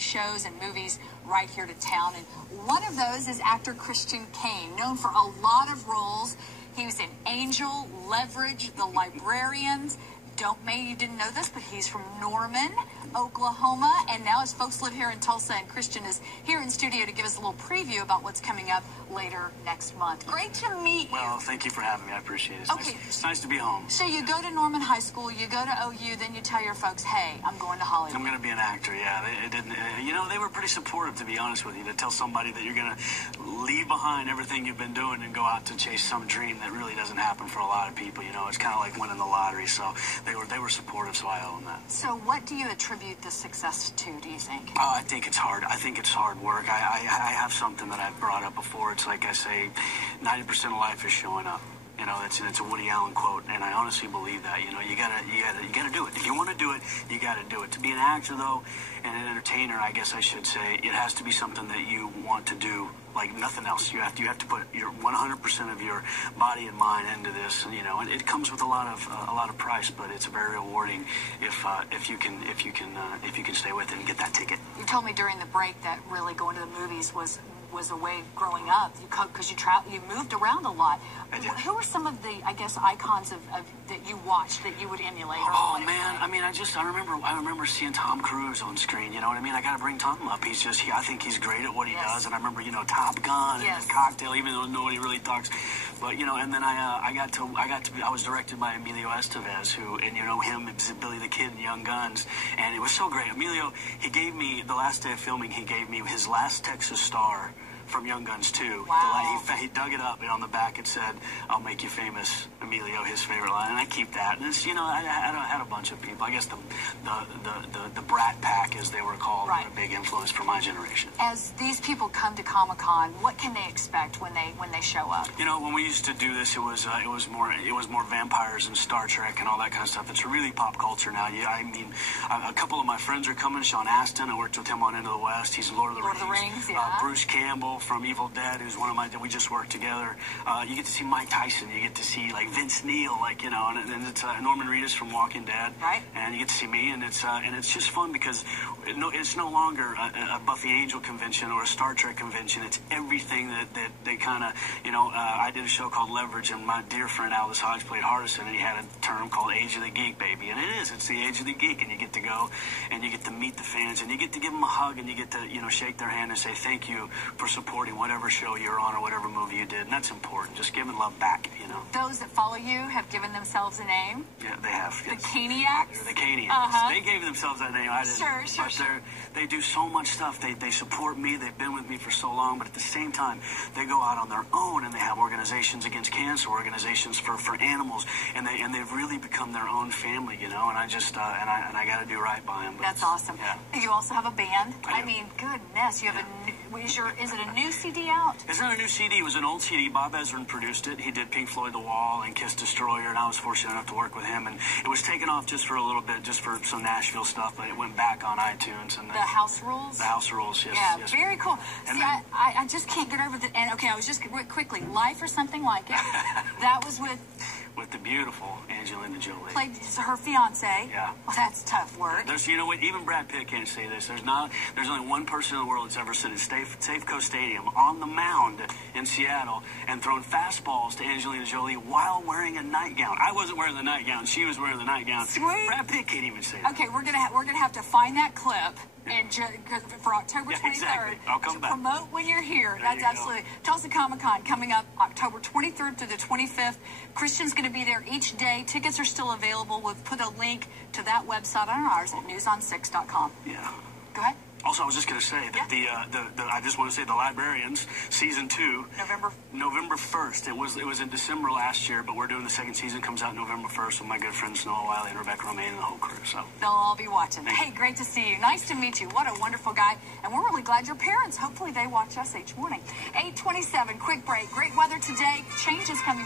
shows and movies right here to town. And one of those is actor Christian Kane, known for a lot of roles. He was in Angel, Leverage, The Librarians. Maybe you didn't know this, but he's from Norman, Oklahoma, and now his folks live here in Tulsa, and Christian is here in studio to give us a little preview about what's coming up later next month. Great to meet you. Well, thank you for having me. I appreciate it. It's nice to be home. So you go to Norman High School, you go to OU, then you tell your folks, hey, I'm going to Hollywood. I'm going to be an actor, yeah. They were pretty supportive, to be honest with you, to tell somebody that you're going to leave behind everything you've been doing and go out to chase some dream that really doesn't happen for a lot of people. You know, it's kind of like winning the lottery, so they were supportive, so I owe them that. So what do you attribute the success to, do you think? I think it's hard. I think it's hard work. I have something that I've brought up before. It's like I say, 90% of life is showing up. You know, it's a Woody Allen quote, and I honestly believe that. You know, you gotta do it. If you want to do it, you gotta do it. To be an actor, though, and an entertainer, I guess I should say, it has to be something that you want to do like nothing else. You have to put your 100% of your body and mind into this. And, you know, and it comes with a lot of price, but it's very rewarding if you can stay with it and get that ticket. You told me during the break that really going to the movies was a way growing up, because you moved around a lot. Who were some of the, I guess, icons of that you watched that you would emulate? Oh man, I mean, I remember seeing Tom Cruise on screen. You know what I mean? I got to bring Tom up. I think he's great at what he does. And I remember, you know, Top Gun and Cocktail, even though nobody really talks. But you know, and then I was directed by Emilio Estevez, and you know him, Billy the Kid in Young Guns, and it was so great. Emilio, he gave me the last day of filming. He gave me his last Texas Star from Young Guns 2. Wow. He dug it up, and on the back it said, "I'll make you famous." Emilio, his favorite line, and I keep that. And it's, you know, I had a bunch of people. I guess the Brat Pack, as they were called, were a big influence for my generation. As these people come to Comic-Con, what can they expect when they show up? You know, when we used to do this, it was more vampires and Star Trek and all that kind of stuff. It's really pop culture now. I mean, a couple of my friends are coming. Sean Astin, I worked with him on Into the West. He's Lord of the Rings. Yeah. Bruce Campbell from Evil Dead, who's one of my. We just worked together. You get to see Mike Tyson. You get to see like Vince Neil, like, you know, and it's Norman Reedus from Walking Dead. Right. And you get to see me, and it's just fun because it's no longer a Buffy Angel convention or a Star Trek convention. It's everything that they kind of, you know. I did a show called Leverage, and my dear friend Aldous Hodge played Hardison, and he had a term called Age of the Geek, baby, and it's the Age of the Geek, and you get to go and you get to meet the fans, and you get to give them a hug, and you get to, you know, shake their hand and say thank you for supporting whatever show you're on or whatever movie you did, and that's important. Just giving love back, you know. Those that follow you have given themselves a name. Yeah, they have. Yes. The Caniacs. The Caniacs. They gave themselves that name. I didn't. Sure. They do so much stuff. They support me. They've been with me for so long, but at the same time, they go out on their own, and they have organizations against cancer, organizations for animals, and they've really become their own family, you know. And I just and I got to do right by them. That's awesome. Yeah. You also have a band. I mean, goodness, you have is it a new CD out? It's not a new CD. It was an old CD. Bob Ezrin produced it. He did Pink Floyd The Wall and Kiss Destroyer, and I was fortunate enough to work with him. And it was taken off just for a little bit, just for some Nashville stuff, but it went back on iTunes. And The House Rules? The House Rules, yes. Yeah, yes. Very cool. And See, I just can't get over the... And, okay, I was just quickly, Life or Something Like It. That was with the beautiful Angelina Jolie. Played her fiance. Yeah. Well, that's tough work. You know what? Even Brad Pitt can't say this. There's only one person in the world that's ever stood at Safeco Stadium on the mound in Seattle and thrown fastballs to Angelina Jolie while wearing a nightgown. I wasn't wearing the nightgown. She was wearing the nightgown. Sweet. Brad Pitt can't even say that. Okay, we're gonna have to find that clip. And for October 23rd, exactly. I'll come back. Promote when you're here. There That's you absolutely. Tulsa Comic-Con coming up October 23rd through the 25th. Christian's going to be there each day. Tickets are still available. We'll put a link to that website on ours at newson6.com. Yeah. Go ahead. Also, I was just going to say that I just want to say The Librarians season 2, November 1st. It was in December last year, but we're doing the second season. Comes out November 1st with my good friends Noah Wiley and Rebecca Romaine and the whole crew. So they'll all be watching. Hey, great to see you. Nice to meet you. What a wonderful guy, and we're really glad your parents. Hopefully, they watch us each morning. 8:27. Quick break. Great weather today. Changes coming.